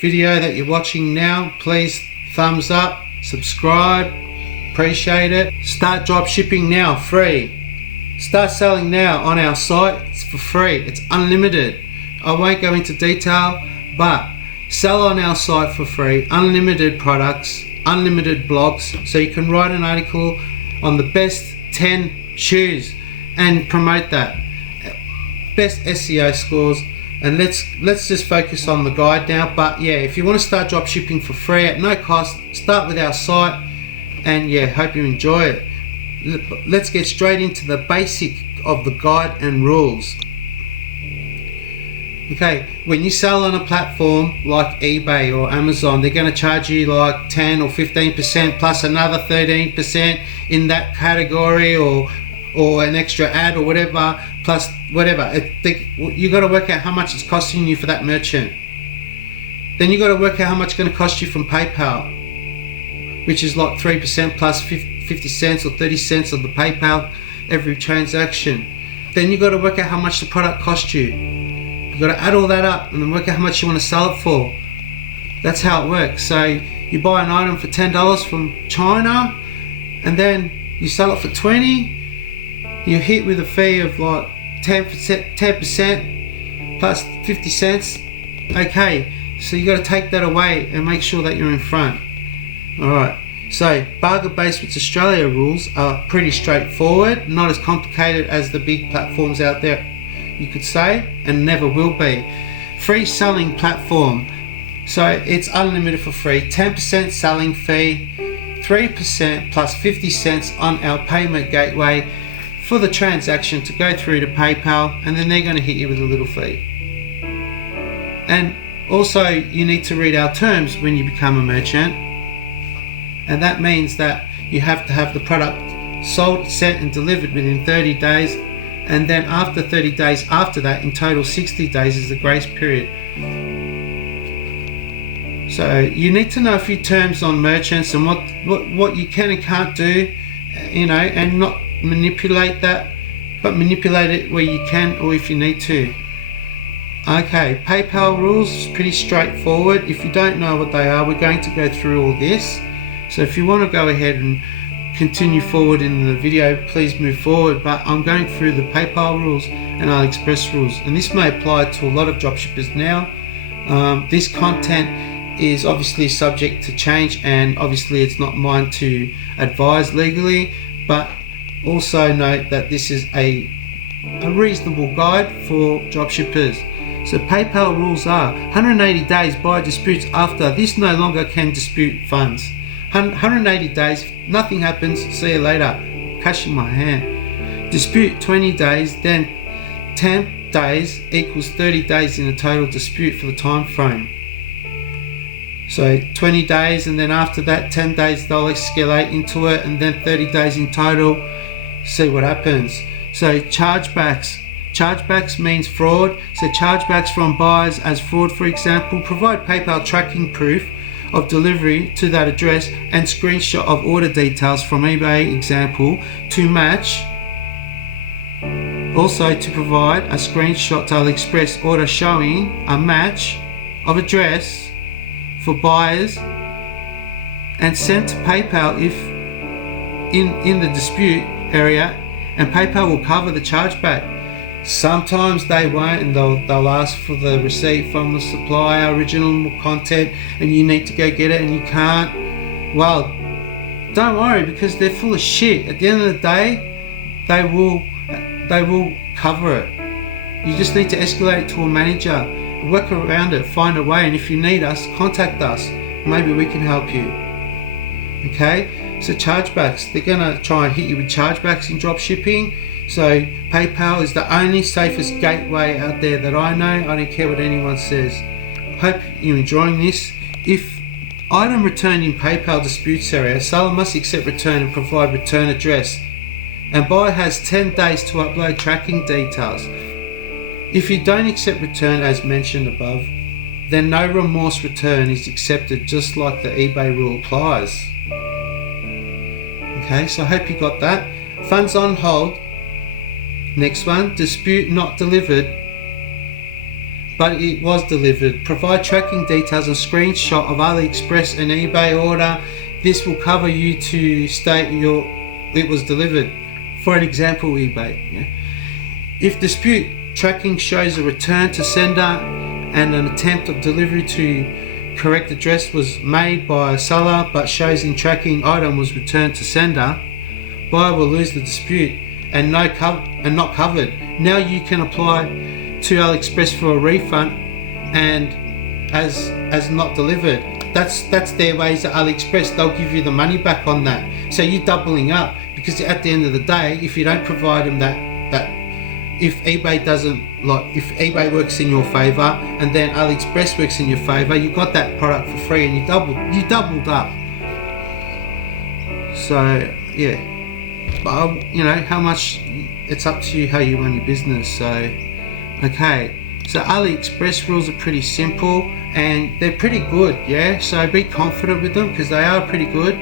video that you're watching now, please thumbs up, subscribe, appreciate it. Start drop shipping now, free. Start selling now on our site. It's for free, it's unlimited. I won't go into detail, but sell on our site for free, unlimited products, unlimited blogs, so you can write an article on the best 10 shoes and promote that. Best SEO scores. And let's just focus on the guide now. But yeah, if you want to start drop shipping for free at no cost, start with our site. And yeah, hope you enjoy it. Let's get straight into the basic of the guide and rules. Okay, when you sell on a platform like eBay or Amazon, they're going to charge you like 10 or 15% plus another 13% in that category, or an extra ad or whatever, plus whatever. You got to work out how much it's costing you for that merchant. Then you got to work out how much it's going to cost you from PayPal, which is like 3% plus 50 cents or 30 cents of the PayPal every transaction. Then you got to work out how much the product cost you. You got to add all that up and then work out how much you want to sell it for. That's how it works. So you buy an item for $10 from China, and then you sell it for 20. You hit with a fee of like 10% plus 50 cents. Okay, so you got to take that away and make sure that you're in front. Alright, so bargain basement Australia rules are pretty straightforward, not as complicated as the big platforms out there, you could say, and never will be. Free selling platform, so it's unlimited for free. 10% selling fee, 3% plus 50 cents on our payment gateway for the transaction to go through to PayPal, and then they're going to hit you with a little fee. And also you need to read our terms when you become a merchant, and that means that you have to have the product sold, sent and delivered within 30 days, and then after 30 days after that, in total 60 days is the grace period. So you need to know a few terms on merchants and what you can and can't do, and not manipulate that, but manipulate it where you can or if you need to. Okay, PayPal rules, pretty straightforward. If you don't know what they are, we're going to go through all this. So if you want to go ahead and continue forward in the video, please move forward, but I'm going through the PayPal rules and AliExpress rules, and this may apply to a lot of dropshippers now. This content is obviously subject to change, and obviously it's not mine to advise legally, but also note that this is a reasonable guide for dropshippers. So PayPal rules are 180 days buyer disputes after this no longer can dispute funds. 180 days, if nothing happens, see you later, cash in my hand. Dispute 20 days, then 10 days equals 30 days in a total dispute for the time frame. So 20 days, and then after that 10 days they'll escalate into it, and then 30 days in total. See what happens. So chargebacks means fraud. So chargebacks from buyers as fraud, for example, provide PayPal tracking proof of delivery to that address and screenshot of order details from eBay example to match. Also to provide a screenshot to AliExpress order showing a match of address for buyers and sent to PayPal if in the dispute area, and PayPal will cover the chargeback. Sometimes they won't, and they'll ask for the receipt from the supplier, original content, and you need to go get it and you can't. Well, don't worry, because they're full of shit. At the end of the day, they will cover it. You just need to escalate it to a manager, work around it, find a way, and if you need us, contact us. Maybe we can help you. Okay? So chargebacks, they're gonna try and hit you with chargebacks in drop shipping. So PayPal is the only safest gateway out there that I know. I don't care what anyone says. Hope you're enjoying this. If item returned in PayPal disputes area, seller must accept return and provide return address, and buyer has 10 days to upload tracking details. If you don't accept return as mentioned above, then no remorse return is accepted, just like the eBay rule applies. Okay, so I hope you got that. Funds on hold. Next one, dispute not delivered. but it was delivered. Provide tracking details and screenshot of AliExpress and eBay order. This will cover you to state it was delivered. For an example, eBay. Yeah? If dispute tracking shows a return to sender and an attempt of delivery to correct address was made by a seller but shows in tracking item was returned to sender, buyer will lose the dispute and not covered. Now you can apply to AliExpress for a refund and as not delivered. That's their ways at AliExpress. They'll give you the money back on that. So you're doubling up, because at the end of the day, if you don't provide them that if eBay works in your favor and then AliExpress works in your favor, you got that product for free and you doubled up. So yeah, but how much, it's up to you how you run your business. So okay, so AliExpress rules are pretty simple and they're pretty good, yeah, so be confident with them because they are pretty good.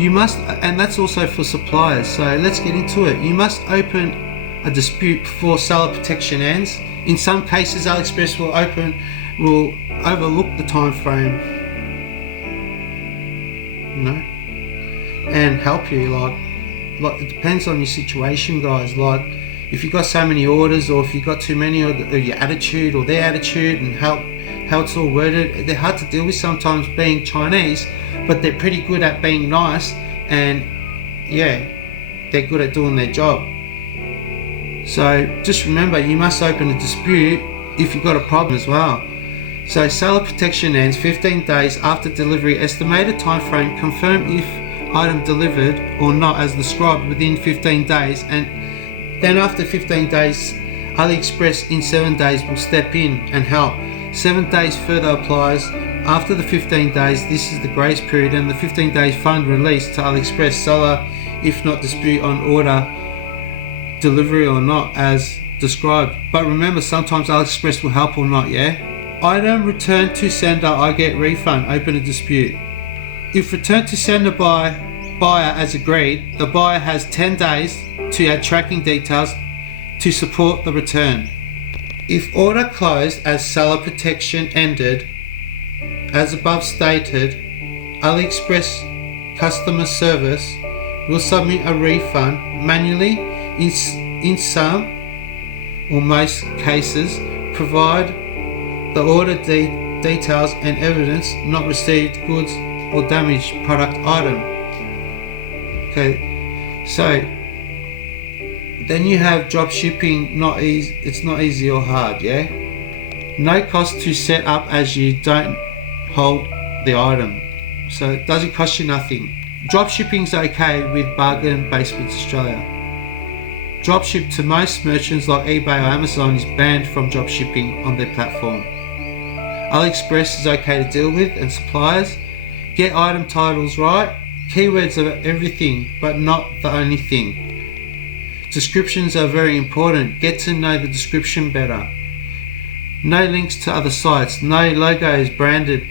You must, and that's also for suppliers, so let's get into it. You must open a dispute before seller protection ends. In some cases, AliExpress will overlook the time frame, and help you. Like it depends on your situation, guys. Like if you got so many orders, or if you got too many, or your attitude or their attitude, and how it's all worded, they're hard to deal with sometimes, being Chinese, but they're pretty good at being nice, and yeah, they're good at doing their job. So just remember, you must open a dispute if you've got a problem as well. So seller protection ends 15 days after delivery. Estimated time frame, confirm if item delivered or not as described within 15 days, and then after 15 days, AliExpress in 7 days will step in and help. 7 days further applies. After the 15 days, this is the grace period, and the 15 days fund released to AliExpress seller if not dispute on order delivery or not as described. But remember, sometimes AliExpress will help or not, yeah? Item returned to sender, I get refund, open a dispute. If returned to sender by buyer as agreed, the buyer has 10 days to add tracking details to support the return. If order closed as seller protection ended, as above stated, AliExpress customer service will submit a refund manually. In some or most cases, provide the order details and evidence not received goods or damaged product item. Okay, so then you have drop shipping. Not easy. It's not easy or hard, yeah. No cost to set up as you don't hold the item, so it doesn't cost you nothing. Drop shipping's okay with Bargain Basements Australia. Dropship to most merchants like eBay or Amazon is banned from dropshipping on their platform. AliExpress is okay to deal with, and suppliers. Get item titles right. Keywords are everything, but not the only thing. Descriptions are very important. Get to know the description better. No links to other sites. No logos branded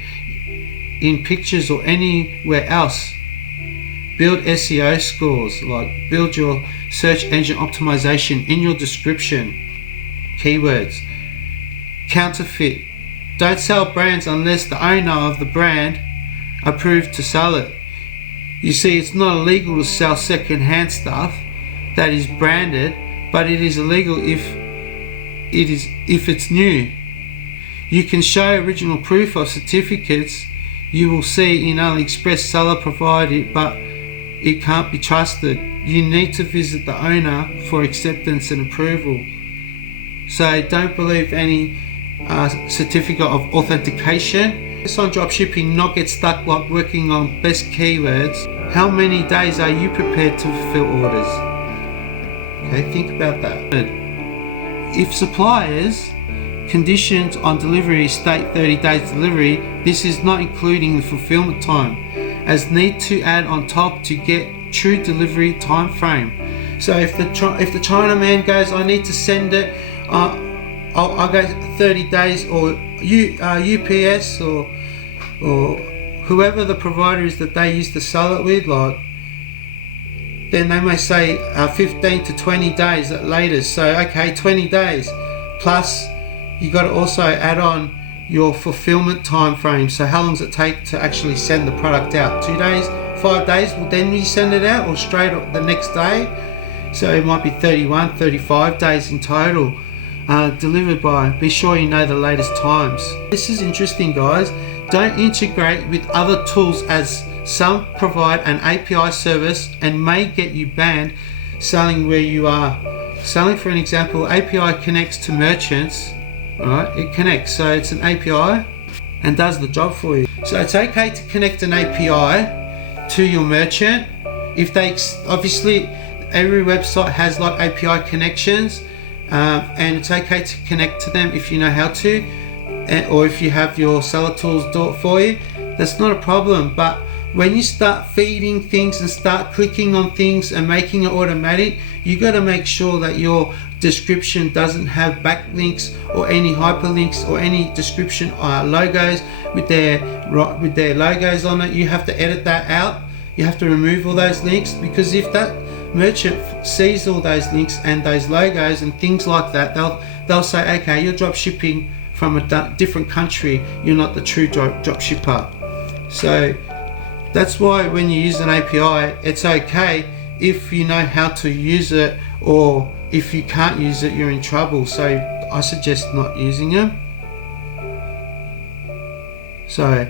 in pictures or anywhere else. Build SEO scores, like build your search engine optimization in your description. Keywords. Counterfeit. Don't sell brands unless the owner of the brand approved to sell it. You see, it's not illegal to sell second-hand stuff that is branded, but it is illegal if it's new. You can show original proof of certificates you will see in AliExpress seller provided, but it can't be trusted. You need to visit the owner for acceptance and approval. So don't believe any certificate of authentication. It's on dropshipping, not get stuck like working on best keywords. How many days are you prepared to fulfill orders? Okay, think about that. If suppliers conditions on delivery state 30 days delivery, this is not including the fulfillment time, as need to add on top to get true delivery time frame. So if the China man goes, I need to send it, I'll go 30 days, or UPS or whoever the provider is that they used to sell it with, like, then they may say 15 to 20 days at latest. So okay, 20 days plus you got to also add on your fulfillment time frame. So how long does it take to actually send the product out? 2 days, 5 days, will then you send it out, or straight the next day? So it might be 31, 35 days in total delivered by. Be sure you know the latest times. This is interesting, guys. Don't integrate with other tools, as some provide an API service and may get you banned selling where you are. Selling, for an example, API connects to merchants, right? It connects, so it's an API and does the job for you. So it's okay to connect an API to your merchant if they, obviously every website has like API connections, and it's okay to connect to them if you know how to, or if you have your seller tools do it for you. That's not a problem. But when you start feeding things and start clicking on things and making it automatic, you got to make sure that your description doesn't have backlinks or any hyperlinks or any description logos with their logos on it. You have to edit that out. You have to remove all those links, because if that merchant sees all those links and those logos and things like that, they'll say, okay, you're drop shipping from a different country, you're not the true drop shipper. So that's why when you use an API, it's okay if you know how to use it, or if you can't use it, you're in trouble. So I suggest not using them. So,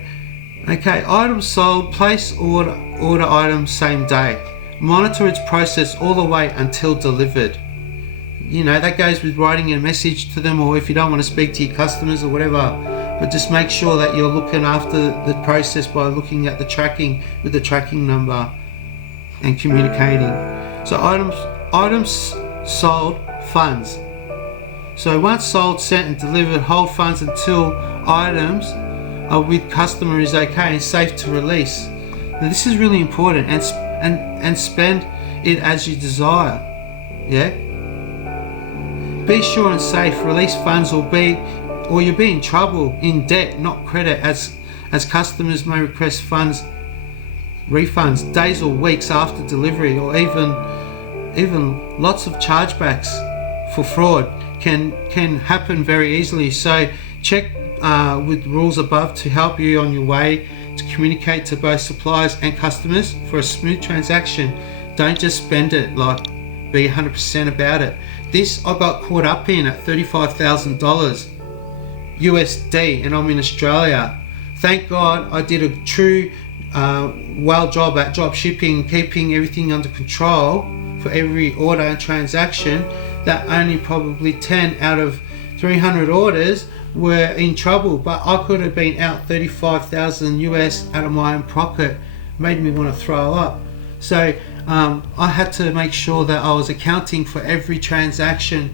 okay, items sold, place order items same day. Monitor its process all the way until delivered. You know, that goes with writing a message to them, or if you don't want to speak to your customers or whatever. But just make sure that you're looking after the process by looking at the tracking with the tracking number and communicating. So items sold, funds. So once sold, sent and delivered, hold funds until items are with customer is okay and safe to release. Now this is really important, and spend it as you desire. Yeah. Be sure and safe. Release funds or you'll be in trouble, in debt, not credit, as customers may request refunds days or weeks after delivery, or even lots of chargebacks for fraud can happen very easily. So check with rules above to help you on your way to communicate to both suppliers and customers for a smooth transaction. Don't just spend it, like be 100% about it. This I got caught up in at $35,000 USD, and I'm in Australia. Thank God I did a true well job at drop shipping, keeping everything under control for every order and transaction, that only probably 10 out of 300 orders were in trouble. But I could have been out 35,000 US out of my own pocket. Made me want to throw up. So I had to make sure that I was accounting for every transaction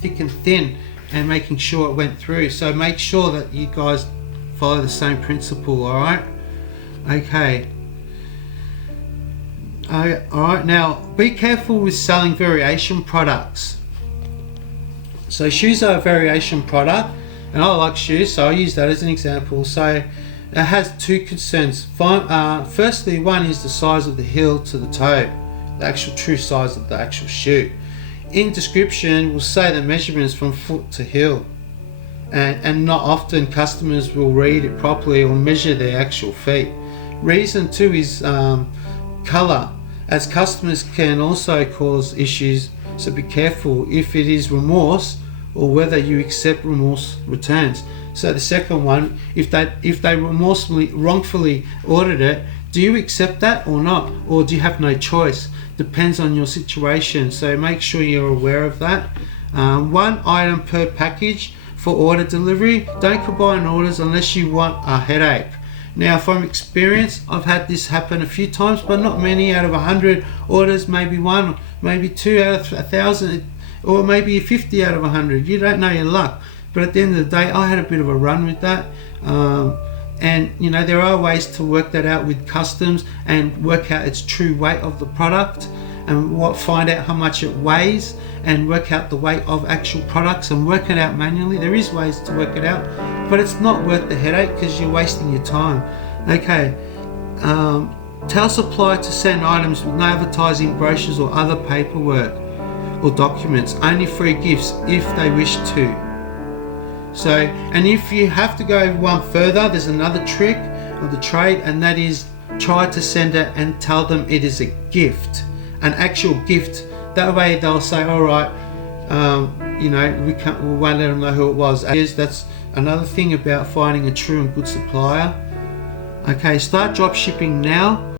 thick and thin, and making sure it went through. So make sure that you guys follow the same principle. All right. Okay. All right. Now be careful with selling variation products. So shoes are a variation product, and I like shoes, so I use that as an example. So it has two concerns. Firstly, one is the size of the heel to the toe, the actual true size of the actual shoe. In description, we'll say the measurements from foot to heel, and not often customers will read it properly or measure their actual feet. Reason two is color, as customers can also cause issues, so be careful if it is remorse or whether you accept remorse returns. So the second one, if they wrongfully ordered it, do you accept that or not, or do you have no choice? Depends on your situation, so make sure you're aware of that. One item per package for order delivery. Don't combine orders unless you want a headache. Now from experience, I've had this happen a few times, but not many. Out of 100 orders, maybe one, maybe two out of 1,000, or maybe 50 out of 100. You don't know your luck. But at the end of the day, I had a bit of a run with that. And you know, there are ways to work that out with customs and work out its true weight of the product, and find out how much it weighs, and work out the weight of actual products and work it out manually. There is ways to work it out, but it's not worth the headache because you're wasting your time. Okay, tell supplier to send items with no advertising, brochures or other paperwork or documents, only free gifts if they wish to. So, and if you have to go one further, there's another trick of the trade, and that is try to send it and tell them it is a gift, an actual gift. That way they'll say, all right, you know, we won't let them know who it was. That's another thing about finding a true and good supplier. Okay, start drop shipping now.